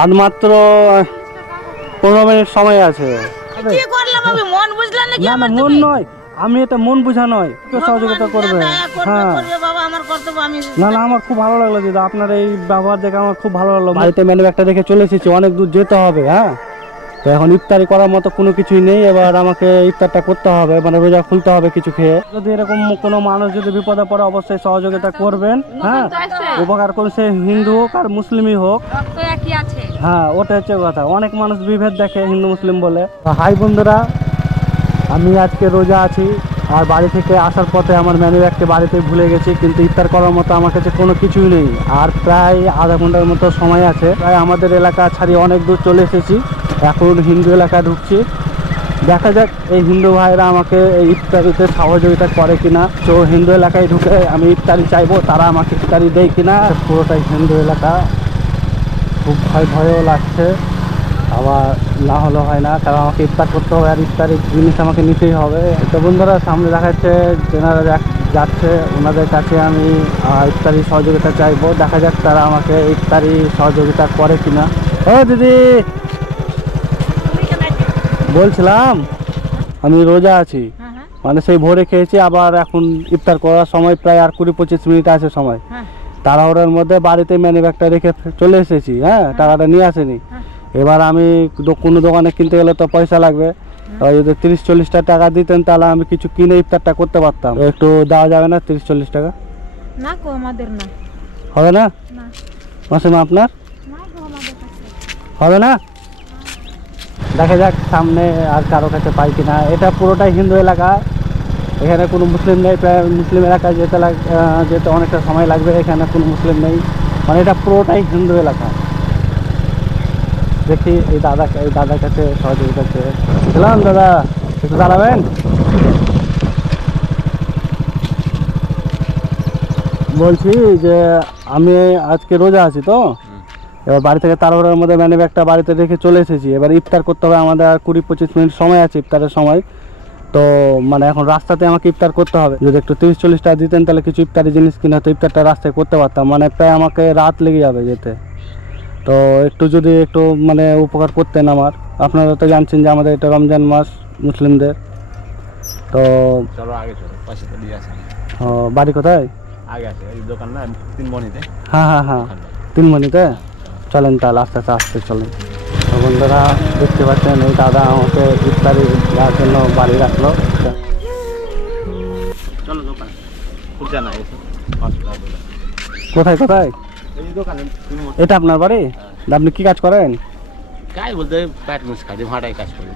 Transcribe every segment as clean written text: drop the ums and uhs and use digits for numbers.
আর মাত্র 15 মিনিট সময় আছে। কি করলাম আমি, মন বুঝলেন নাকি না না, আমার? মন নয়, আমি এটা মন বুঝা নয়, কেউ সহযোগিতা করবে। হ্যাঁ বাবা, আমার কর্তব্য আমি। না না, আমার খুব ভালো লাগলো দিদা, আপনার এই ব্যবহার দেখে আমার খুব ভালো লাগলো। বাড়িতে মেনু একটা রেখে চলে এসেছি, অনেক দূর যেতে হবে। হ্যাঁ, তো এখন ইফতারি করার মতো কোনো কিছুই নেই, এবার আমাকে ইফতারটা করতে হবে, মানে রোজা খুলতে হবে কিছু খেয়ে। যদি এরকম কোনো মানুষ যদি বিপদে পড়ে অবশ্যই সহযোগিতা করবেন। হ্যাঁ, উপকার করুন, সে হিন্দু হোক আর মুসলিমই হোক। হ্যাঁ, ওটা হচ্ছে কথা। অনেক মানুষ বিভেদ দেখে হিন্দু মুসলিম বলে। হাই বন্ধুরা, আমি আজকে রোজা আছি, আর বাড়ি থেকে আসার পথে আমার ম্যানু ব্যাগটি বাড়িতে ভুলে গেছি, কিন্তু ইফতার করার মতো আমার কাছে কোনো কিছুই নেই। আর প্রায় আধা ঘন্টার মতো সময় আছে, প্রায় আমাদের এলাকা ছাড়িয়ে অনেক দূর চলে এসেছি, এখন হিন্দু এলাকায় ঢুকছি। দেখা যাক এই হিন্দু ভাইরা আমাকে এই ইফতারিতে সহযোগিতা করে কিনা। তো হিন্দু এলাকায় ঢুকে আমি ইফতারি চাইবো, তারা আমাকে ইফতারি দেয় কিনা। পুরোটাই হিন্দু এলাকা, খুব ভয়ও লাগছে, আবার না হলে হয় না, কারণ আমাকে ইফতার করতে হবে আর ইফতারের জিনিস আমাকে নিতেই হবে। তো বন্ধুরা, সামনে দেখাচ্ছে যেনারা যাচ্ছে, ওনাদের কাছে আমি ইফতারি সহযোগিতা চাইবো। দেখা যাক তারা আমাকে ইফতারি সহযোগিতা করে কিনা। ও দিদি, বলছিলাম আমি রোজা আছি, মানে সেই ভোরে খেয়েছি, আবার এখন ইফতার করার সময় প্রায় আর 20-25 মিনিট আছে সময়। তাড়াহুড়োর মধ্যে বাড়িতে ম্যানি ব্যাগটা রেখে চলে এসেছি। হ্যাঁ, টাকাটা নিয়ে আসেনি। এবার আমি কোনো দোকানে কিনতে গেলে তো পয়সা লাগবে, যদি 30-40 টাকা দিতেন তাহলে আমি কিছু কিনে ইফতারটা করতে পারতাম। একটু দেওয়া যাবে না 30-40 টাকা? না গো, আমাদের না। হবে না মাসিমা, আপনার হবে না? দেখা যাক সামনে আর কারো কাছে পাই কিনা। এটা পুরোটাই হিন্দু এলাকা, এখানে কোনো মুসলিম নেই। প্রায় মুসলিম এলাকায় যেতে অনেকটা সময় লাগবে, এখানে কোনো মুসলিম নেই, মানে এটা পুরোটাই হিন্দু এলাকা। দেখি এই দাদার কাছে সহযোগিতা চেয়েছিলাম। দাদা, একটু দাঁড়াবেন? বলছি যে আমি আজকে রোজা আছি, তো এবার বাড়ি থেকে তাড়াহুড়োর মধ্যে ম্যানি ব্যাগটা বাড়িতে রেখে চলে এসেছি। এবার ইফতার করতে হবে, আমাদের আর 20-25 মিনিট সময় আছে ইফতারের সময়। তো মানে এখন রাস্তাতে আমাকে ইফতার করতে হবে, যদি একটু 30-40 টাকা দিতেন তাহলে কিছু ইফতারি জিনিস কিনে তো ইফতারটা রাস্তায় করতে পারতাম, মানে প্রায় আমাকে রাত লেগে যাবে যেতে। তো একটু যদি একটু মানে উপকার করতেন আমার। আপনারা তো জানছেন যে আমাদের এটা রমজান মাস মুসলিমদের। তো চলো আগে চলো, পাশে তো দিয়ে আসেন। বাড়ি কোথায়? আগে আছে এই দোকান না, তিনমণিতে। হ্যাঁ হ্যাঁ হ্যাঁ, তিনমণিতে। চলেন তাহলে আস্তে আস্তে আসতে চলেন। তো বন্ধুরা, দেখতে পাচ্ছেন এই দাদা আমাকে ইফতারি দেওয়ার জন্য বাড়ি রাখলো। চলো দোকানে, খুঁজা না এসে কোথায় কোথায়? এই দোকানে। এটা আপনার বাড়ি? আপনি কি কাজ করেন? কাজ বলতে প্যাট মুছ কাজ, ভাটায় কাজ করি,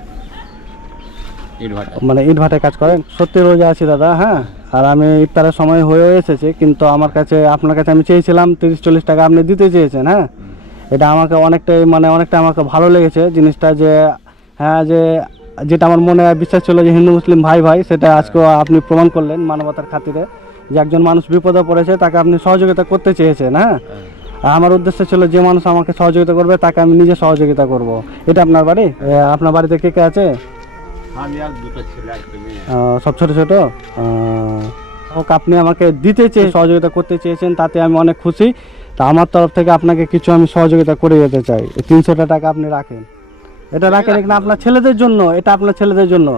ইট ভাটা। মানে ইট ভাটায় কাজ করেন? সত্যি রোজা আছি দাদা। হ্যাঁ, আর আমি ইফতারের সময় হয়ে এসেছে, কিন্তু আমার কাছে আপনার কাছে আমি চেয়েছিলাম 30-40 টাকা, আপনি দিতে চেয়েছেন। হ্যাঁ, এটা আমাকে অনেকটা আমাকে ভালো লেগেছে জিনিসটা, যে হ্যাঁ, যেটা আমার মনে বিশ্বাস ছিল যে হিন্দু মুসলিম ভাই ভাই, সেটা আজকে আপনি প্রমাণ করলেন মানবতার খাতিরে, যে একজন মানুষ বিপদে পড়েছে তাকে আপনি সহযোগিতা করতে চেয়েছেন। হ্যাঁ, আর আমার উদ্দেশ্য ছিল যে মানুষ আমাকে সহযোগিতা করবে তাকে আমি নিজে সহযোগিতা করব। এটা আপনার বাড়ি? আপনার বাড়িতে কে কে আছে? আমি আর দুটো ছেলে, একটা মেয়ে। সব ছোট ছোট? আপনি আমাকে দিতে চেয়ে সহযোগিতা করতে চেয়েছেন, তাতে আমি অনেক খুশি। তা আমার তরফ থেকে আপনাকে কিছু আমি সহযোগিতা করে যেতে চাই। 300 টাকা আপনি রাখেন, এটা রাখেন না আপনার ছেলেদের জন্য, এটা আপনার ছেলেদের জন্য,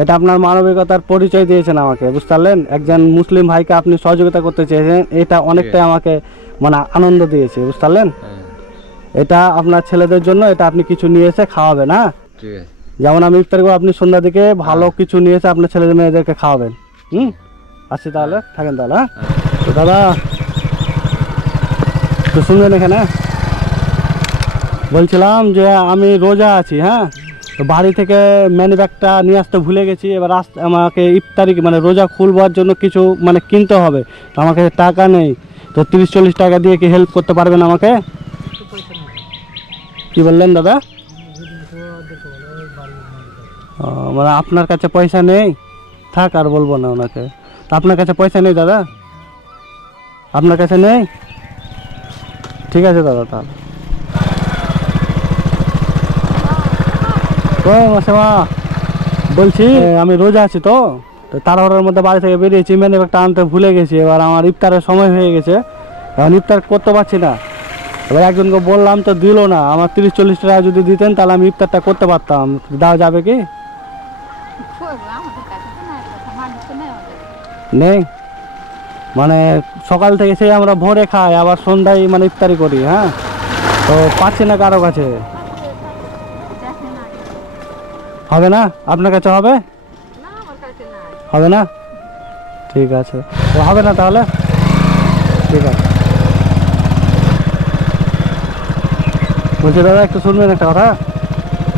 এটা আপনার মানবিকতার পরিচয় দিয়েছেন আমাকে, বুঝতে পারলেন? একজন মুসলিম ভাইকে আপনি সহযোগিতা করতে চেয়েছেন, এটা অনেকটাই আমাকে মানে আনন্দ দিয়েছে, বুঝতে পারলেন? এটা আপনার ছেলেদের জন্য, এটা আপনি কিছু নিয়ে এসে খাওয়াবেন। হ্যাঁ, ঠিক আছে। যেমন আমি ইফতার করবো, আপনি সন্ধ্যা দিকে ভালো কিছু নিয়ে এসে আপনার ছেলেদের মেয়েদেরকে খাওয়াবেন। আসছি তাহলে, থাকেন তাহলে। হ্যাঁ, তো দাদা তো শুনবেন, এখানে বলছিলাম যে আমি রোজা আছি। হ্যাঁ, তো বাড়ি থেকে ম্যানি ব্যাগটা নিয়ে আসতে ভুলে গেছি। এবার আমাকে ইফতারি মানে রোজা খুলবার জন্য কিছু মানে কিনতে হবে, তো আমার কাছে টাকা নেই। তো 30-40 টাকা দিয়ে কি হেল্প করতে পারবেন আমাকে? কি বললেন দাদা? মানে আপনার কাছে পয়সা নেই? থাক, আর বলবো না ওনাকে। আপনার কাছে পয়সা নেই দাদা? আপনার কাছে নেই? ঠিক আছে দাদা, তাহলে মাসিমা বলছি আমি রোজা আছি, তো তাড়াহুড়োর মধ্যে বাড়ি থেকে বেরিয়েছি, ম্যানি ব্যাগটা আনতে ভুলে গেছি। এবার আমার ইফতারের সময় হয়ে গেছে, এখন ইফতার করতে পারছি না। এবার একজনকে বললাম তো দিল না। আমার 30-40 টাকা যদি দিতেন তাহলে আমি ইফতারটা করতে পারতাম। দেওয়া যাবে কি? নেই মানে সকাল থেকে সেই আমরা ভোরে খাই, আবার সন্ধ্যায় মানে ইফতারি করি। হ্যাঁ, তো পাচ্ছি না কারো কাছে। হবে না? আপনার কাছে হবে? হবে না? ঠিক আছে, তো হবে না তাহলে। ঠিক আছে, বলছি দাদা একটু শুনবেন একটা কথা,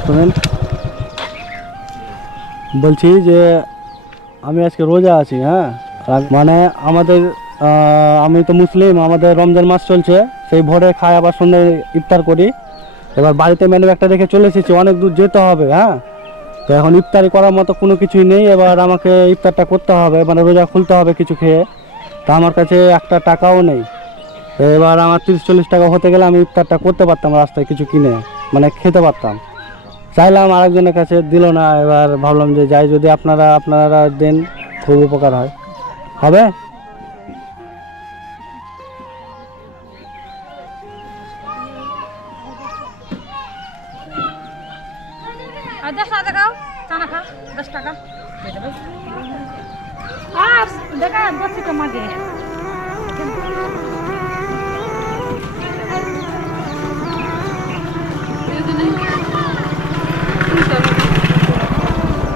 শুনেন। বলছি যে আমি আজকে রোজা আছি। হ্যাঁ, মানে আমাদের আমি তো মুসলিম, আমাদের রমজান মাস চলছে। সেই ভোরে খাই আবার সন্ধ্যায় ইফতার করি। এবার বাড়িতে মেনু একটা রেখে চলে এসেছি, অনেক দূর যেতে হবে। হ্যাঁ, তো এখন ইফতারি করার মতো কোনো কিছুই নেই। এবার আমাকে ইফতারটা করতে হবে, মানে রোজা খুলতে হবে কিছু খেয়ে। তা আমার কাছে একটা টাকাও নেই। তো এবার আমার 30-40 টাকা হতে গেলে আমি ইফতারটা করতে পারতাম, রাস্তায় কিছু কিনে মানে খেতে পারতাম। চাইলাম আরেকজনের কাছে, দিল না। এবার ভাবলাম যে যাই, যদি আপনারা দেন খুব উপকার হয়। হবে? আর 10 টাকা দাও, চানা খা 10 টাকা আর দেখা 10 টাকা মাঝে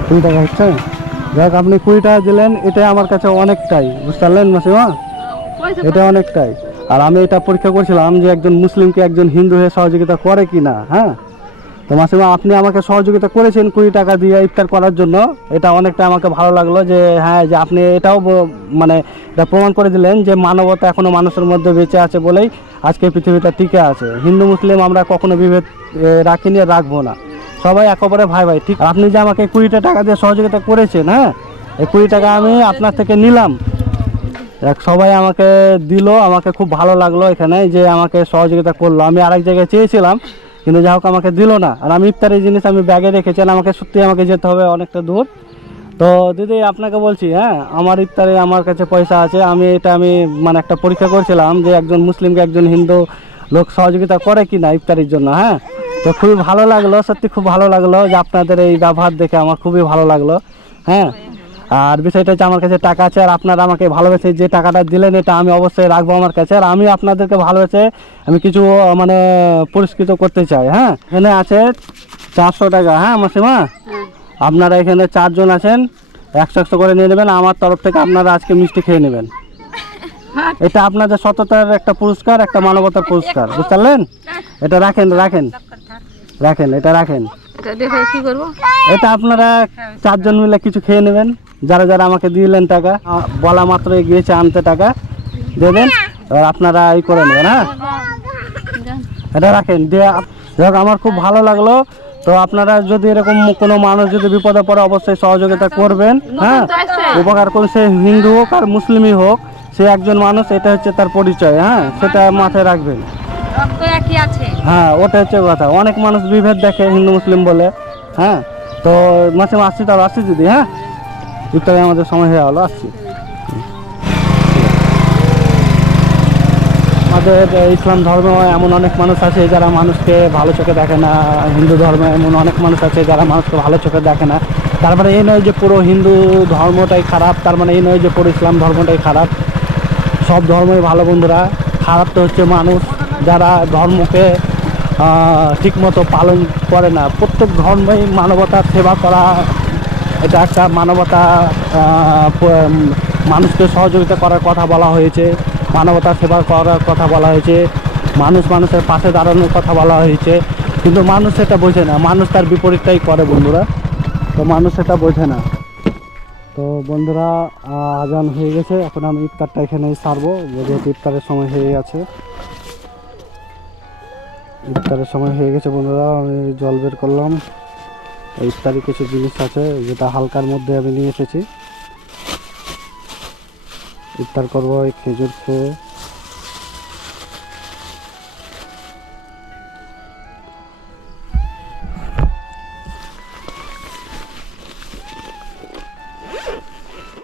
কুড়ি টাকা হচ্ছে। যাক, আপনি 20 টাকা দিলেন, এটা আমার কাছে অনেকটাই, বুঝতে পারলেন মাসিমা? এটা অনেকটাই। আর আমি এটা পরীক্ষা করছিলাম যে একজন মুসলিমকে একজন হিন্দু হয়ে সহযোগিতা করে কি না। হ্যাঁ, তো মাসিমা আপনি আমাকে সহযোগিতা করেছেন 20 টাকা দিয়ে ইফতার করার জন্য। এটা অনেকটা আমাকে ভালো লাগলো যে হ্যাঁ, যে আপনি এটাও মানে এটা প্রমাণ করে দিলেন যে মানবতা এখনও মানুষের মধ্যে বেঁচে আছে বলেই আজকে পৃথিবীটা টিকে আছে। হিন্দু মুসলিম আমরা কখনো বিভেদ রাখিনি, রাখবো না। সবাই একেবারে ভাই ভাই। ঠিক, আপনি যে আমাকে 20 টাকা দিয়ে সহযোগিতা করেছেন, হ্যাঁ, এই 20 টাকা আমি আপনার থেকে নিলাম। সবাই আমাকে দিল, আমাকে খুব ভালো লাগলো এখানে যে আমাকে সহযোগিতা করলো। আমি আরেক জায়গায় চেয়েছিলাম, কিন্তু যাই হোক আমাকে দিল না। আর আমি ইফতারের জিনিস আমি ব্যাগে রেখেছি, আর আমাকে সত্যি আমাকে যেতে হবে অনেকটা দূর। তো দিদি আপনাকে বলছি, হ্যাঁ, আমার ইফতারে আমার কাছে পয়সা আছে। আমি মানে একটা পরীক্ষা করছিলাম যে একজন মুসলিমকে একজন হিন্দু লোক সহযোগিতা করে কি না ইফতারির জন্য। হ্যাঁ, তো খুবই ভালো লাগলো, সত্যি খুব ভালো লাগলো যে আপনাদের এই ব্যবহার দেখে আমার খুবই ভালো লাগলো। হ্যাঁ, আর বিষয়টা হচ্ছে আমার কাছে টাকা আছে, আর আপনারা আমাকে ভালোবেসে যে টাকাটা দিলেন এটা আমি অবশ্যই রাখবো আমার কাছে। আর আমি আপনাদেরকে ভালোবেসে আমি কিছু মানে পুরস্কৃত করতে চাই। হ্যাঁ, এখানে আছে 400 টাকা। হ্যাঁ মাসিমা, আপনারা এখানে 4 জন আছেন, 100 করে নিয়ে নেবেন। আমার তরফ থেকে আপনারা আজকে মিষ্টি খেয়ে নেবেন। এটা আপনাদের সততার একটা পুরস্কার, একটা মানবতার পুরস্কার, বুঝতে পারলেন? এটা রাখেন, এটা রাখেন। এটা আপনারা 4 জন মিলে কিছু খেয়ে নেবেন। যারা যারা আমাকে দিলেন টাকা, বলা মাত্রই গিয়েছে আনতে টাকা দেবেন, আর আপনারা এই করে নেবেন। হ্যাঁ, এটা রাখেন দিয়ে। যাক, আমার খুব ভালো লাগলো। তো আপনারা যদি এরকম কোনো মানুষ যদি বিপদে পড়ে অবশ্যই সহযোগিতা করবেন। হ্যাঁ, উপকার করুন, সে হিন্দু হোক আর মুসলিমই হোক, সে একজন মানুষ, এটা হচ্ছে তার পরিচয়। হ্যাঁ, সেটা মাথায় রাখবেন। হ্যাঁ, ওটা হচ্ছে কথা। অনেক মানুষ বিভেদ দেখে হিন্দু মুসলিম বলে। হ্যাঁ, তো মাসে আসছি, তাহলে আসছি দিদি। হ্যাঁ, ইফতারে আমাদের সময় হয়ে গেলো, আসছি। আমাদের ইসলাম ধর্মে এমন অনেক মানুষ আছে যারা মানুষকে ভালো চোখে দেখে না। হিন্দু ধর্মে এমন অনেক মানুষ আছে যারা মানুষকে ভালো চোখে দেখে না। তার মানে এই নয় যে পুরো হিন্দু ধর্মটাই খারাপ, তার মানে এই নয় যে পুরো ইসলাম ধর্মটাই খারাপ। সব ধর্মই ভালো বন্ধুরা। খারাপ তো হচ্ছে মানুষ যারা ধর্মকে ঠিকমতো পালন করে না। প্রত্যেক ধর্মেই মানবতার সেবা করা, এটা একটা মানবতা। মানুষকে সহযোগিতা করার কথা বলা হয়েছে, মানবতার সেবা করার কথা বলা হয়েছে, মানুষের পাশে দাঁড়ানোর কথা বলা হয়েছে। কিন্তু মানুষ সেটা বোঝে না, মানুষ তার বিপরীতটাই করে বন্ধুরা। তো মানুষ সেটা বোঝে না। তো বন্ধুরা, আজান হয়ে গেছে, এখন আমি ইফতারটা এখানেই সারবো, যেহেতু ইফতারের সময় হয়ে গেছে। বন্ধুরা, আমি জল বের করলাম। ইফতারি কিছু জিনিস আছে যেটা হালকার মধ্যে আমি নিয়ে এসেছি। ইফতার করবো এই খেজুর খেয়ে।